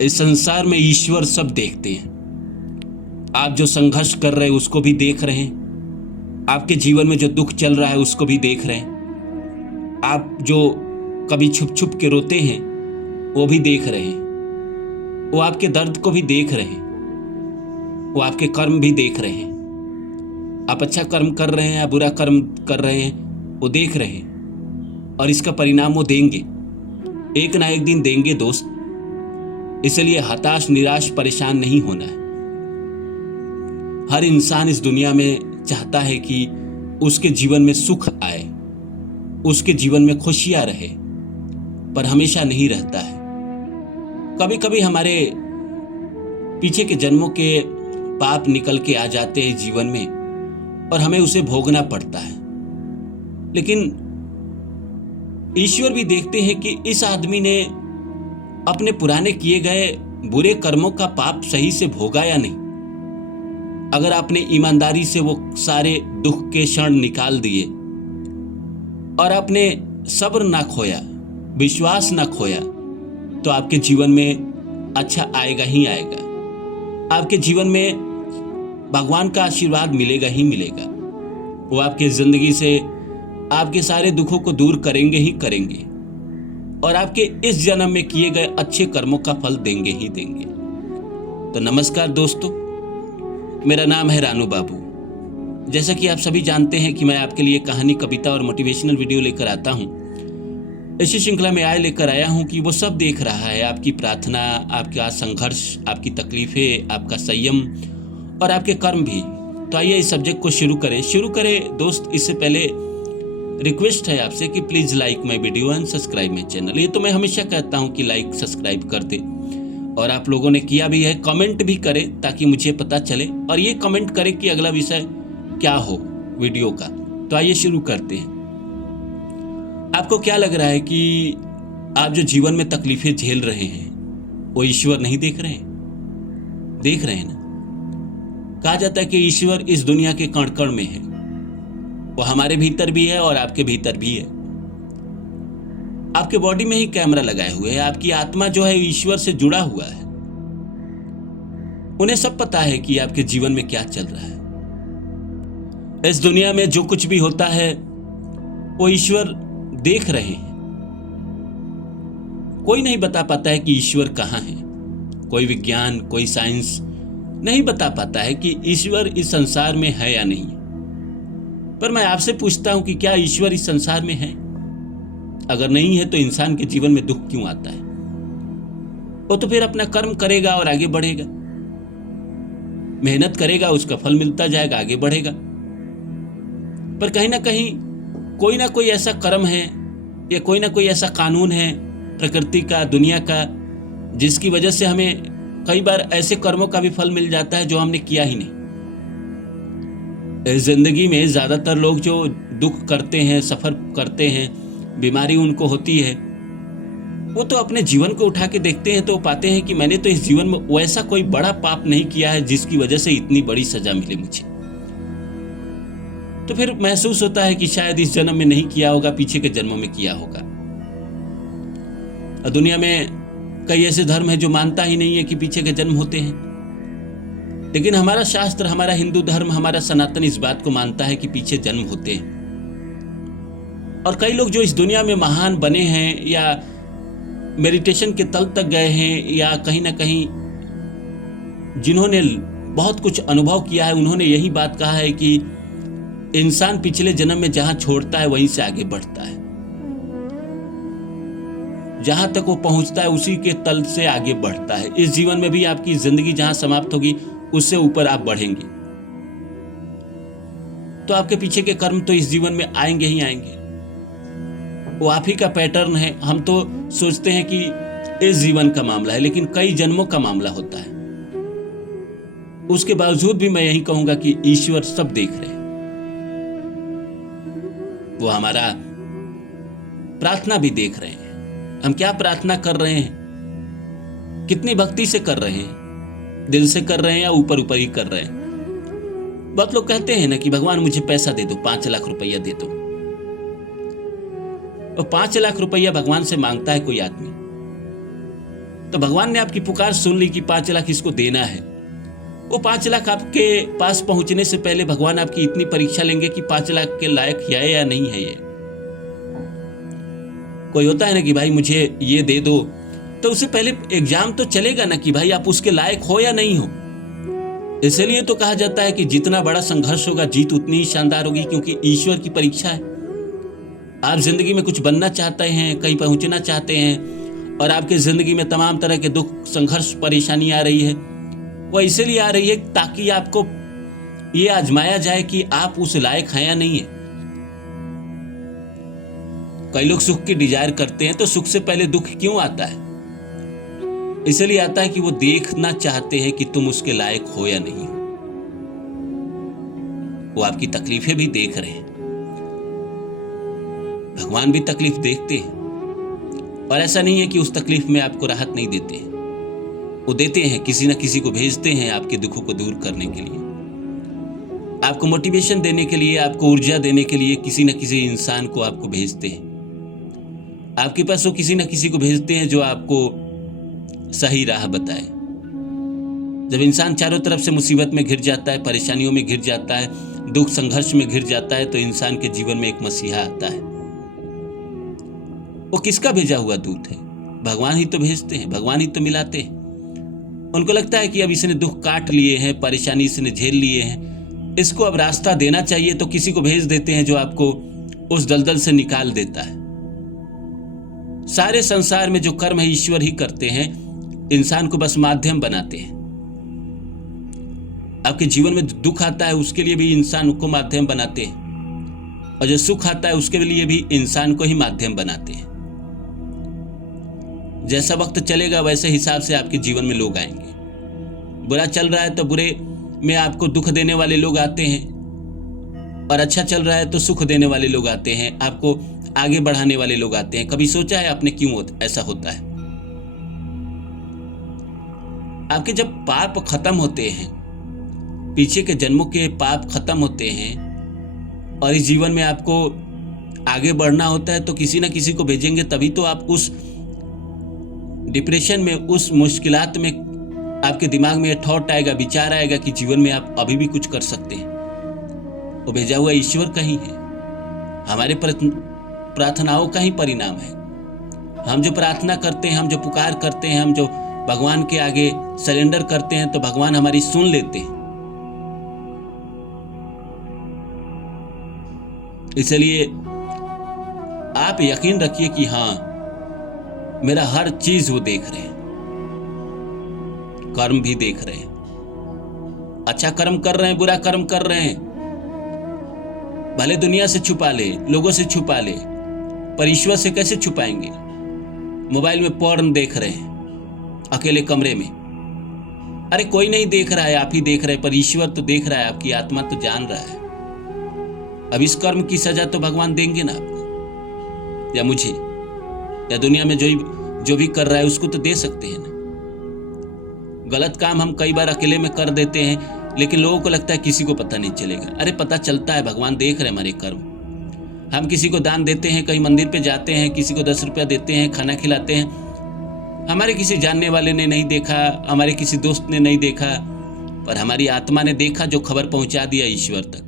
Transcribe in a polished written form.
इस संसार में ईश्वर सब देखते हैं। आप जो संघर्ष कर रहे हैं उसको भी देख रहे हैं, आपके जीवन में जो दुख चल रहा है उसको भी देख रहे हैं, आप जो कभी छुप छुप के रोते हैं वो भी देख रहे हैं, वो आपके दर्द को भी देख रहे हैं, वो आपके कर्म भी देख रहे हैं। आप अच्छा कर्म कर रहे हैं या बुरा कर्म कर रहे हैं वो देख रहे हैं, और इसका परिणाम वो देंगे, एक ना एक दिन देंगे दोस्त। इसलिए हताश, निराश, परेशान नहीं होना है। हर इंसान इस दुनिया में चाहता है कि उसके जीवन में सुख आए, उसके जीवन में खुशियां रहे, पर हमेशा नहीं रहता है। कभी कभी हमारे पीछे के जन्मों के पाप निकल के आ जाते हैं जीवन में और हमें उसे भोगना पड़ता है। लेकिन ईश्वर भी देखते हैं कि इस आदमी ने अपने पुराने किए गए बुरे कर्मों का पाप सही से भोगा या नहीं। अगर आपने ईमानदारी से वो सारे दुख के क्षण निकाल दिए और आपने सब्र ना खोया, विश्वास ना खोया, तो आपके जीवन में अच्छा आएगा ही आएगा। आपके जीवन में भगवान का आशीर्वाद मिलेगा ही मिलेगा। वो आपके जिंदगी से आपके सारे दुखों को दूर करेंगे ही करेंगे, और आपके इस जन्म में किए गए अच्छे कर्मों का फल देंगे ही देंगे। तो नमस्कार दोस्तों, मेरा नाम है रानू बाबू। जैसा कि आप सभी जानते हैं कि मैं आपके लिए कहानी, कविता और मोटिवेशनल वीडियो लेकर आता हूं। इसी श्रृंखला में लेकर आया हूं कि वो सब देख रहा है, आपकी प्रार्थना, आपका संघर्ष, आपकी तकलीफें, आपका संयम और आपके कर्म भी। तो आइए इस सब्जेक्ट को शुरू करें दोस्त। इससे पहले रिक्वेस्ट है आपसे कि please like my video and subscribe my channel. ये तो मैं हमेशा कहता हूं कि लाइक सब्सक्राइब कर दे, और आप लोगों ने किया भी है। कमेंट भी करें ताकि मुझे पता चले, और ये कमेंट करें कि अगला विषय क्या हो वीडियो का। तो आइए शुरू करते हैं। आपको क्या लग रहा है कि आप जो जीवन में तकलीफें झेल रहे हैं वो ईश्वर नहीं देख रहे हैं? देख रहे हैं ना। कहा जाता है कि ईश्वर इस दुनिया के कण कण में है। वो हमारे भीतर भी है और आपके भीतर भी है। आपके बॉडी में ही कैमरा लगाए हुए है। आपकी आत्मा जो है ईश्वर से जुड़ा हुआ है। उन्हें सब पता है कि आपके जीवन में क्या चल रहा है। इस दुनिया में जो कुछ भी होता है वो ईश्वर देख रहे हैं। कोई नहीं बता पाता है कि ईश्वर कहां है। कोई विज्ञान, कोई साइंस नहीं बता पाता है कि ईश्वर इस संसार में है या नहीं। पर मैं आपसे पूछता हूं कि क्या ईश्वर इस संसार में है? अगर नहीं है तो इंसान के जीवन में दुख क्यों आता है? वो तो फिर अपना कर्म करेगा और आगे बढ़ेगा, मेहनत करेगा, उसका फल मिलता जाएगा, आगे बढ़ेगा। पर कहीं ना कहीं कोई ना कोई ऐसा कर्म है या कोई ना कोई ऐसा कानून है प्रकृति का, दुनिया का, जिसकी वजह से हमें कई बार ऐसे कर्मों का भी फल मिल जाता है जो हमने किया ही नहीं। जिंदगी में ज्यादातर लोग जो दुख करते हैं, सफर करते हैं, बीमारी उनको होती है, वो तो अपने जीवन को उठा के देखते हैं तो पाते हैं कि मैंने तो इस जीवन में वैसा कोई बड़ा पाप नहीं किया है जिसकी वजह से इतनी बड़ी सजा मिले मुझे। तो फिर महसूस होता है कि शायद इस जन्म में नहीं किया होगा, पीछे के जन्मों में किया होगा। और दुनिया में कई ऐसे धर्म है जो मानता ही नहीं है कि पीछे के जन्म होते हैं। लेकिन हमारा शास्त्र, हमारा हिंदू धर्म, हमारा सनातन इस बात को मानता है कि पीछे जन्म होते हैं। और कई लोग जो इस दुनिया में महान बने हैं या मेडिटेशन के तल तक गए हैं या कहीं ना कहीं जिन्होंने बहुत कुछ अनुभव किया है, उन्होंने यही बात कहा है कि इंसान पिछले जन्म में जहां छोड़ता है वहीं से आगे बढ़ता है। जहां तक वो पहुंचता है उसी के तल से आगे बढ़ता है। इस जीवन में भी आपकी जिंदगी जहां समाप्त होगी उससे ऊपर आप बढ़ेंगे। तो आपके पीछे के कर्म तो इस जीवन में आएंगे ही आएंगे। वो आप ही का पैटर्न है। हम तो सोचते हैं कि इस जीवन का मामला है, लेकिन कई जन्मों का मामला होता है। उसके बावजूद भी मैं यही कहूंगा कि ईश्वर सब देख रहे हैं। वो हमारा प्रार्थना भी देख रहे हैं। हम क्या प्रार्थना कर रहे हैं, कितनी भक्ति से कर रहे हैं, दिल से कर रहे हैं या ऊपर ऊपर ही कर रहे हैं। बहुत लोग कहते हैं ना कि भगवान मुझे पैसा दे दो, 5 लाख रुपया दे दो। और 5 लाख रुपया भगवान से मांगता है कोई आदमी, तो भगवान ने आपकी पुकार सुन ली कि 5 लाख इसको देना है। वो 5 लाख आपके पास पहुंचने से पहले भगवान आपकी इतनी परीक्षा लेंगे कि 5 लाख के लायक है या नहीं है। ये कोई होता है ना कि भाई मुझे ये दे दो, तो उससे पहले एग्जाम तो चलेगा ना कि भाई आप उसके लायक हो या नहीं हो। इसलिए तो कहा जाता है कि जितना बड़ा संघर्ष होगा जीत उतनी ही शानदार होगी, क्योंकि ईश्वर की परीक्षा है। आप जिंदगी में कुछ बनना चाहते हैं, कहीं पहुंचना चाहते हैं, और आपके जिंदगी में तमाम तरह के दुख, संघर्ष, परेशानी आ रही है। वो इसलिए आ रही है ताकि आपको ये आजमाया जाए कि आप उस लायक हैं या नहीं है। कई लोग सुख की डिजायर करते हैं, तो सुख से पहले दुख क्यों आता है? इसलिए आता है कि वो देखना चाहते हैं कि तुम उसके लायक हो या नहीं हो। वो आपकी तकलीफें भी देख रहे हैं। भगवान भी तकलीफ देखते हैं, और ऐसा नहीं है कि उस तकलीफ में आपको राहत नहीं देते हैं। वो देते हैं, किसी न किसी को भेजते हैं आपके दुखों को दूर करने के लिए, आपको मोटिवेशन देने के लिए, आपको ऊर्जा देने के लिए किसी न किसी इंसान को आपको भेजते हैं। आपके पास वो किसी न किसी को भेजते हैं जो आपको सही राह बताए। जब इंसान चारों तरफ से मुसीबत में घिर जाता है, परेशानियों में घिर जाता है, दुख संघर्ष में घिर जाता है, तो इंसान के जीवन में एक मसीहा आता है। वो किसका भेजा हुआ दूत है? भगवान ही तो भेजते हैं, भगवान ही तो मिलाते हैं। उनको लगता है कि अब इसने दुख काट लिए हैं, परेशानी इसने झेल लिए हैं, इसको अब रास्ता देना चाहिए, तो किसी को भेज देते हैं जो आपको उस दलदल से निकाल देता है। सारे संसार में जो कर्म है ईश्वर ही करते हैं, इंसान को बस माध्यम बनाते हैं। आपके जीवन में दुख आता है, उसके लिए भी इंसान को माध्यम बनाते हैं, और जो सुख आता है उसके लिए भी इंसान को ही माध्यम बनाते हैं। जैसा वक्त चलेगा वैसे हिसाब से आपके जीवन में लोग आएंगे। बुरा चल रहा है तो बुरे में आपको दुख देने वाले लोग आते हैं, और अच्छा चल रहा है तो सुख देने वाले लोग आते हैं, आपको आगे बढ़ाने वाले लोग आते हैं। कभी सोचा है आपने क्यों ऐसा होता है? आपके जब पाप खत्म होते हैं, पीछे के जन्मों के पाप खत्म होते हैं, और इस जीवन में आपको आगे बढ़ना होता है, तो किसी न किसी को भेजेंगे, तभी तो आप उस डिप्रेशन में, उस मुश्किलात में आपके दिमाग में थॉट आएगा, विचार आएगा कि जीवन में आप अभी भी कुछ कर सकते हैं। वो भेजा हुआ ईश्वर का ही है, हमारे प्रार्थनाओं का ही परिणाम है। हम जो प्रार्थना करते हैं, हम जो पुकार करते हैं, हम जो भगवान के आगे सरेंडर करते हैं, तो भगवान हमारी सुन लेते हैं। इसलिए आप यकीन रखिए कि हाँ, मेरा हर चीज वो देख रहे हैं, कर्म भी देख रहे हैं। अच्छा कर्म कर रहे हैं, बुरा कर्म कर रहे हैं, भले दुनिया से छुपा ले, लोगों से छुपा ले, पर ईश्वर से कैसे छुपाएंगे? मोबाइल में पॉर्न देख रहे हैं अकेले कमरे में, अरे कोई नहीं देख रहा है, आप ही देख रहे हैं, पर ईश्वर तो देख रहा है, आपकी आत्मा तो जान रहा है। अब इस कर्म की सजा तो भगवान देंगे ना आपको, या मुझे, या दुनिया में जो भी कर रहा है उसको तो दे सकते हैं ना। गलत काम हम कई बार अकेले में कर देते हैं, लेकिन लोगों को लगता है किसी को पता नहीं चलेगा। अरे पता चलता है, भगवान देख रहे हैं हमारे कर्म। हम किसी को दान देते हैं, कहीं मंदिर पे जाते हैं, किसी को 10 रुपया देते हैं, खाना खिलाते हैं, हमारे किसी जानने वाले ने नहीं देखा, हमारे किसी दोस्त ने नहीं देखा, पर हमारी आत्मा ने देखा, जो खबर पहुंचा दिया ईश्वर तक।